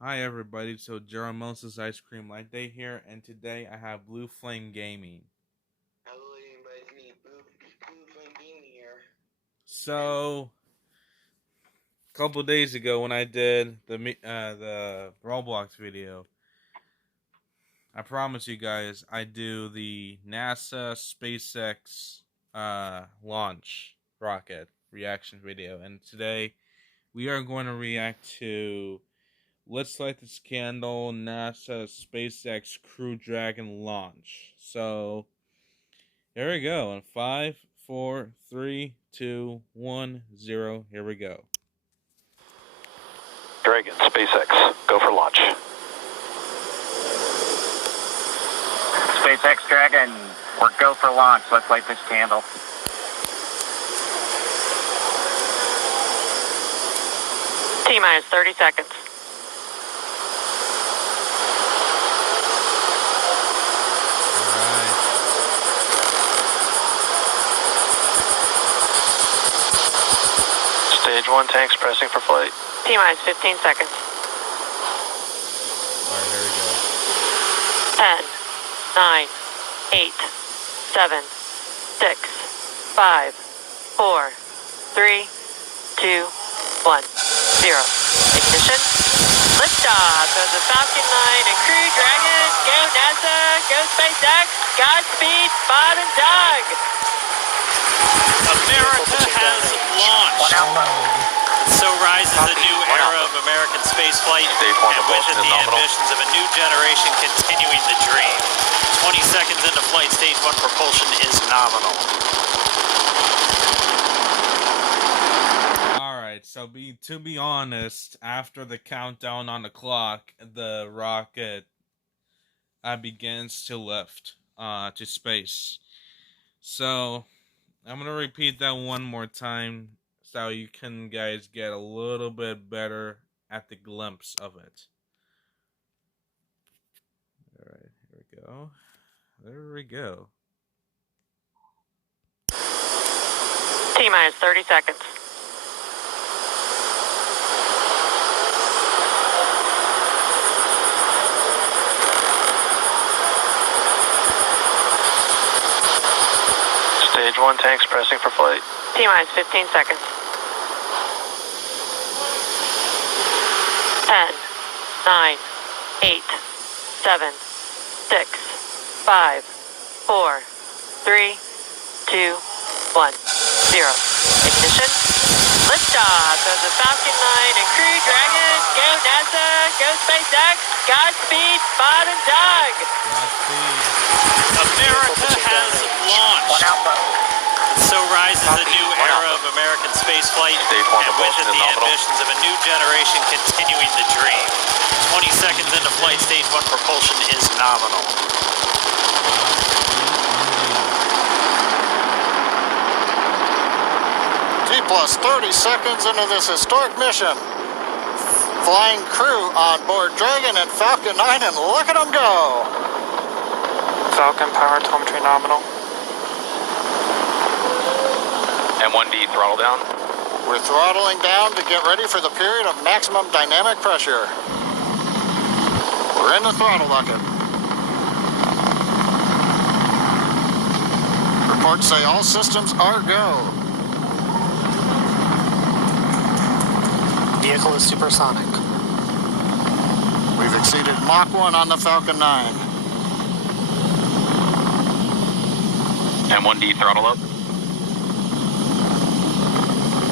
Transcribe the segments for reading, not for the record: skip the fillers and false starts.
Hi everybody, so Moses Ice Cream Light Day here, and today I have Blue Flame Gaming. Hello, everybody. Me, Blue Flame Gaming here. So, a couple days ago when I did the Roblox video, I promised you guys I do the NASA SpaceX launch rocket reaction video, and today we are going to react to Let's Light this Candle NASA SpaceX Crew Dragon launch. So here we go. In 5, 4, 3, 2, 1, 0. Here we go. Dragon, SpaceX, go for launch. SpaceX Dragon, we're go for launch. Let's light this candle. T-minus 30 seconds. Stage 1 tanks pressing for flight. T-minus 15 seconds. Alright, here we go. 10, 9, 8, 7, 6, 5, 4, 3, 2, 1, 0. Ignition. Liftoff of the Falcon 9 and Crew Dragon. Go NASA, go SpaceX, Godspeed, Bob and Doug. America has launched. So rises a new era of American spaceflight, and with it the ambitions of a new generation continuing the dream. 20 seconds into flight, stage 1 propulsion is nominal. Alright, so to be honest, after the countdown on the clock, the rocket begins to lift to space. So I'm going to repeat that one more time so you can guys get a little bit better at the glimpse of it. Alright, here we go. There we go. T-minus 30 seconds. Stage 1 tanks pressing for flight. T-minus 15 seconds. 10, 9, 8, 7, 6, 5, 4, 3, 2, 1, 0. Ignition. Liftoff of the Falcon 9 and Crew Dragon. Go NASA, go SpaceX, Godspeed, Bob and Doug. Godspeed. America has launched. So rises a new era of American spaceflight, and with it the ambitions of a new generation continuing the dream. 20 seconds into flight, stage 1 propulsion is nominal. T plus 30 seconds into this historic mission. Flying crew on board Dragon and Falcon 9, and look at them go. Falcon power telemetry nominal. M1D throttle down. We're throttling down to get ready for the period of maximum dynamic pressure. We're in the throttle bucket. Reports say all systems are go. Vehicle is supersonic. We've exceeded Mach 1 on the Falcon 9. M1D throttle up.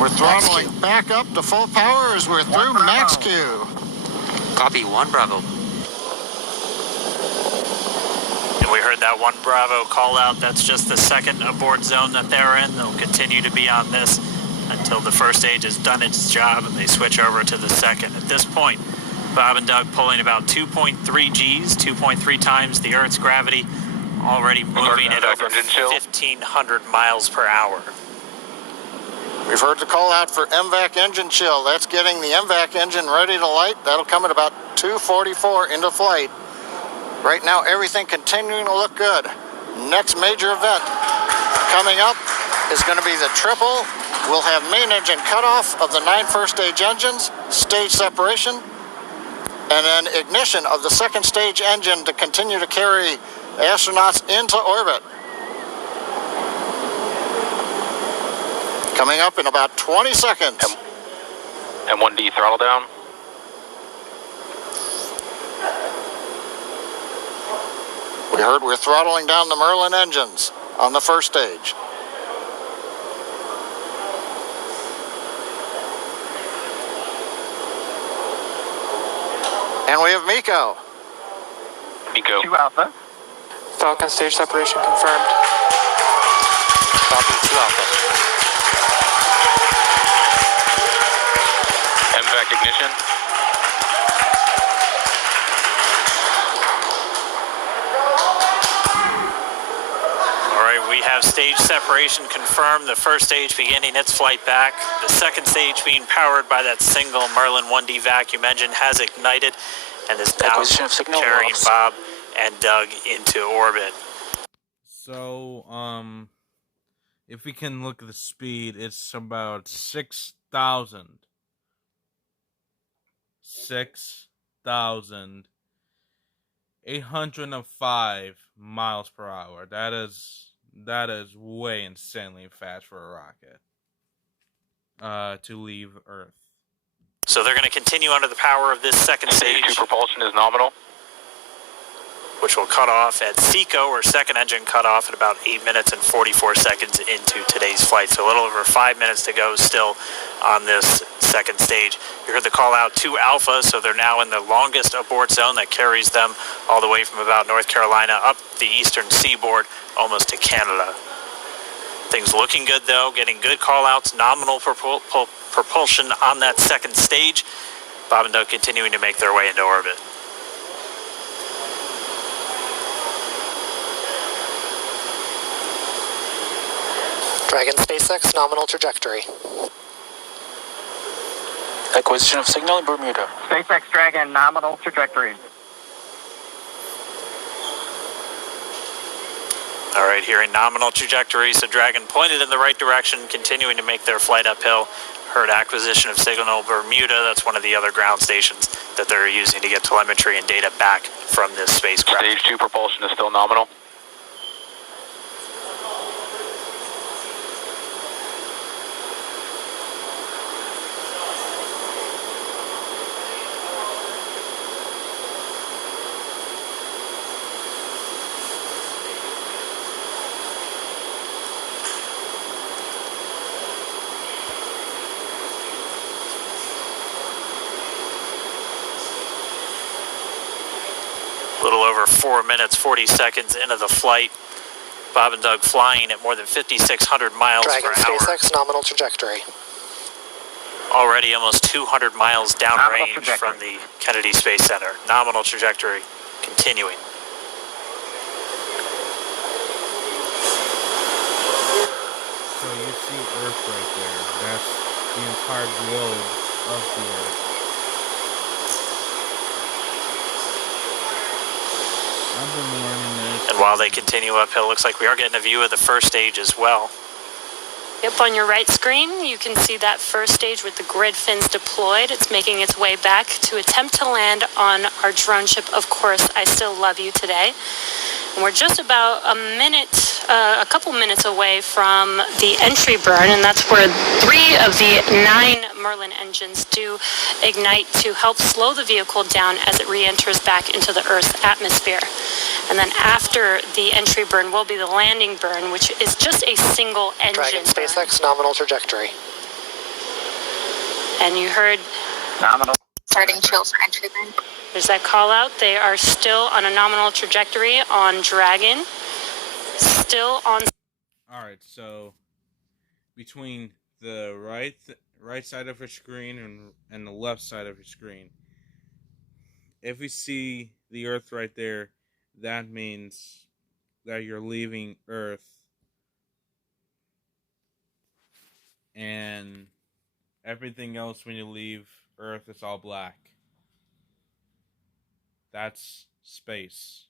We're throttling back up to full power as we're through max Q. Copy, 1 Bravo. And we heard that 1 Bravo call out. That's just the second abort zone that they're in. They'll continue to be on this until the first stage has done its job and they switch over to the second. At this point, Bob and Doug pulling about 2.3 Gs, 2.3 times the Earth's gravity, already moving at over 1,500 miles per hour. We've heard the call out for MVAC engine chill. That's getting the MVAC engine ready to light. That'll come at about 2:44 into flight. Right now, everything continuing to look good. Next major event coming up is going to be the triple. We'll have main engine cutoff of the 9 first stage engines, stage separation, and then ignition of the second stage engine to continue to carry astronauts into orbit. Coming up in about 20 seconds. M1D throttle down. We heard we're throttling down the Merlin engines on the first stage. And we have MECO. MECO. 2 Alpha. Falcon stage separation confirmed. Copy 2 Alpha. MVAC ignition. All right, we have stage separation confirmed. The first stage beginning its flight back. The second stage being powered by that single Merlin 1D vacuum engine has ignited and is now Acquisition of signal carrying loss. Bob and Doug into orbit. So, if we can look at the speed, it's about 6,805 miles per hour. That is way insanely fast for a rocket. To leave Earth. So they're going to continue under the power of this second Stage stage, 2 propulsion is nominal. which will cut off at SECO, or second engine cut off at about 8 minutes and 44 seconds into today's flight. So a little over 5 minutes to go still on this second stage. You heard the call out to Alpha, so they're now in the longest abort zone that carries them all the way from about North Carolina up the eastern seaboard, almost to Canada. Things looking good though, getting good call outs, nominal propulsion on that second stage. Bob and Doug continuing to make their way into orbit. Dragon SpaceX nominal trajectory. Acquisition of signal in Bermuda. SpaceX Dragon nominal trajectory. All right, here in nominal trajectory, so Dragon pointed in the right direction, continuing to make their flight uphill. Heard acquisition of signal Bermuda. That's one of the other ground stations that they're using to get telemetry and data back from this spacecraft. Stage 2 propulsion is still nominal. A little over 4 minutes, 40 seconds into the flight. Bob and Doug flying at more than 5,600 miles Dragon per hour. SpaceX nominal trajectory. Already almost 200 miles downrange trajectory. from the Kennedy Space Center. Nominal trajectory continuing. So you see Earth right there. That's the entire globe of the Earth. I've been learning this. And while they continue uphill, looks like we are getting a view of the first stage as well. Yep, on your right screen, you can see that first stage with the grid fins deployed. It's making its way back to attempt to land on our drone ship, Of Course, I Still Love You today. And we're just about a couple minutes away from the entry burn, and that's where 3 of the 9 Merlin engines do ignite to help slow the vehicle down as it re-enters back into the Earth's atmosphere. And then after the entry burn will be the landing burn, which is just a single engine Dragon burn. SpaceX nominal trajectory. And you heard Nominal. Starting chill for entry burn. there's that call out. They are still on a nominal trajectory on Dragon. Still on. All right, so between the right side of your screen and the left side of your screen, if we see the Earth right there, that means that you're leaving Earth, and everything else when you leave Earth is all black. That's space.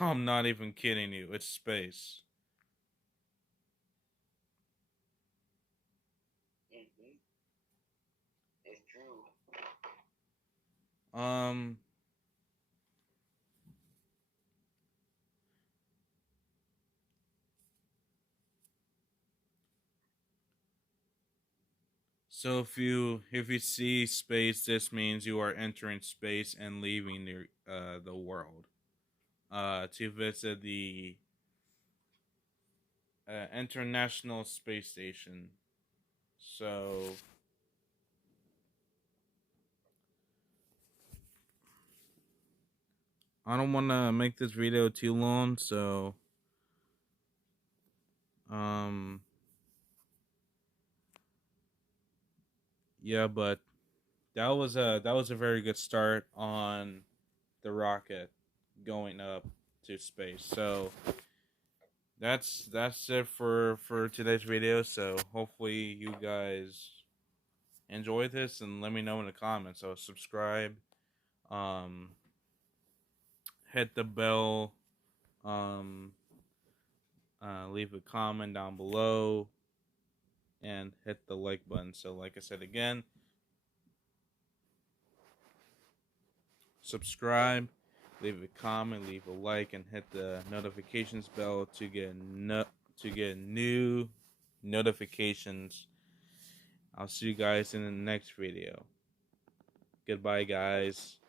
I'm not even kidding you. It's space. It's true. So if you see space, this means you are entering space and leaving the world. To visit the International Space Station. So I don't want to make this video too long, so yeah, but that was a very good start on the rocket going up to space. So that's it for today's video. So hopefully you guys enjoy this and let me know in the comments. So subscribe, hit the bell, leave a comment down below, and hit the like button. So like I said again, subscribe, leave a comment, leave a like, and hit the notifications bell to get new notifications. I'll see you guys in the next video. Goodbye, guys.